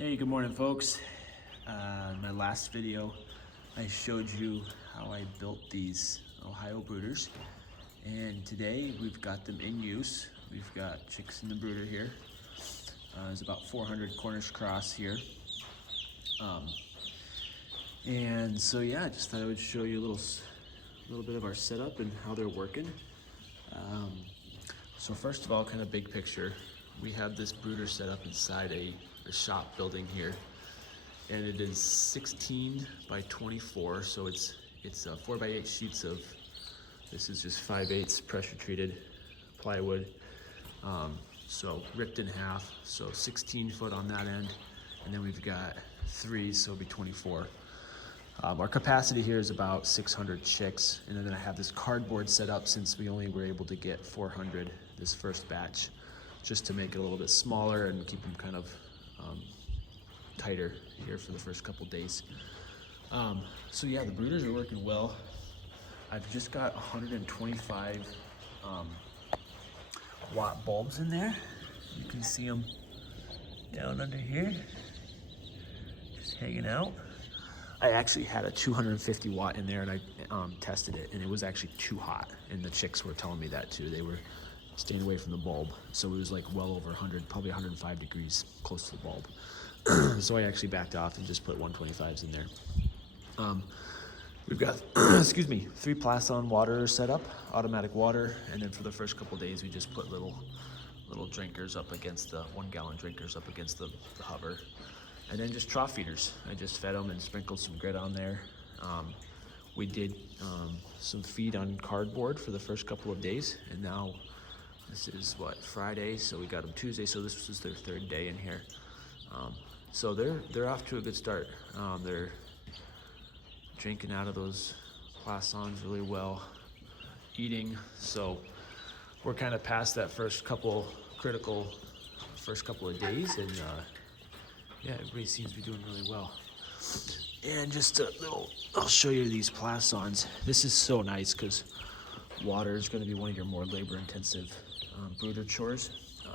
Hey, good morning folks. In my last video I showed you how I built these Ohio brooders, and today we've got them in use. We've got chicks in the brooder here. There's about 400 Cornish cross here. And so yeah, I just thought I would show you a little bit of our setup and how they're working. So first of all, kind of big picture, we have this brooder set up inside a shop building here, and it is 16 by 24, so it's 4 by 8 sheets of, this is just 5/8 pressure treated plywood, so ripped in half, so 16 foot on that end, and then we've got 3, so it'll be 24. Our capacity here is about 600 chicks, and then I have this cardboard set up since we only were able to get 400 this first batch, just to make it a little bit smaller and keep them kind of tighter here for the first couple days. So yeah, the brooders are working well. I've just got 125 watt bulbs in there. You can see them down under here, just hanging out. I actually had a 250 watt in there, and I tested it, and it was actually too hot, and the chicks were telling me that too. They were staying away from the bulb, so it was like well over 100, probably 105 degrees close to the bulb. So I actually backed off and just put 125s in there. We've got excuse me, 3 Plasson water set up, automatic water, and then for the first couple days we just put little drinkers up against the 1 gallon drinkers up against the hover, and then just trough feeders. I just fed them and sprinkled some grit on there. We did some feed on cardboard for the first couple of days, and now this is what, Friday, so we got them Tuesday, so this was their 3rd day in here. So they're off to a good start. They're drinking out of those Plassons really well, eating, so we're kind of past that critical first couple of days, and yeah, everybody seems to be doing really well. And just I'll show you these Plassons. This is so nice because water is going to be one of your more labor-intensive brooder chores.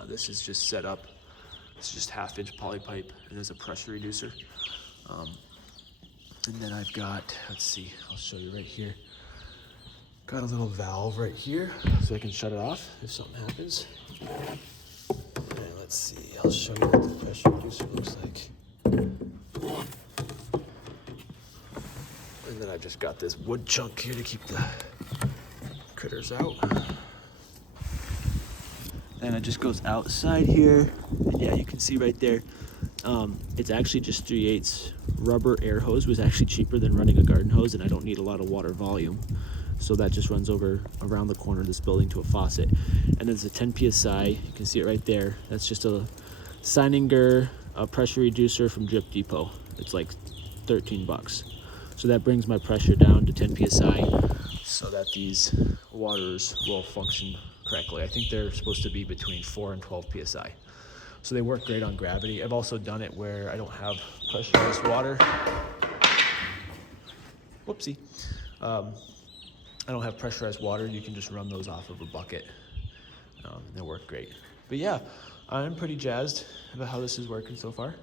This is just set up. It's just 1/2-inch poly pipe, and there's a pressure reducer. And then I've got, let's see, I'll show you right here. Got a little valve right here so I can shut it off if something happens. And let's see, I'll show you what the pressure reducer looks like. And then I've just got this wood chunk here to keep the critters out. And it just goes outside here, and yeah, you can see right there, it's actually just 3/8 rubber air hose. Was actually cheaper than running a garden hose, and I don't need a lot of water volume, so that just runs over around the corner of this building to a faucet. And there's a 10 psi, you can see it right there. That's just a Seininger pressure reducer from Drip Depot. It's like 13 bucks. So that brings my pressure down to 10 psi so that these waters will function correctly. I think they're supposed to be between 4 and 12 psi. So they work great on gravity. I've also done it where I don't have pressurized water. Whoopsie. I don't have pressurized water. You can just run those off of a bucket. They work great. But yeah, I'm pretty jazzed about how this is working so far.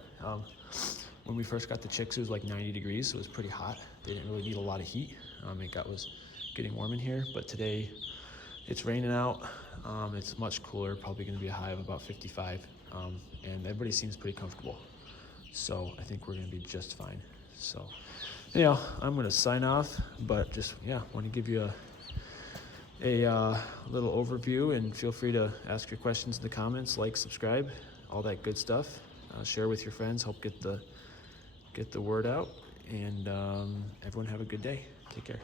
When we first got the chicks, it was like 90 degrees, so it was pretty hot. They didn't really need a lot of heat. It was getting warm in here, but today it's raining out. It's much cooler, probably gonna be a high of about 55, and everybody seems pretty comfortable. So I think we're gonna be just fine. So anyhow, I'm gonna sign off, but just, yeah, want to give you a little overview, and feel free to ask your questions in the comments, like, subscribe, all that good stuff. Share with your friends, help get the word out, and everyone have a good day. Take care.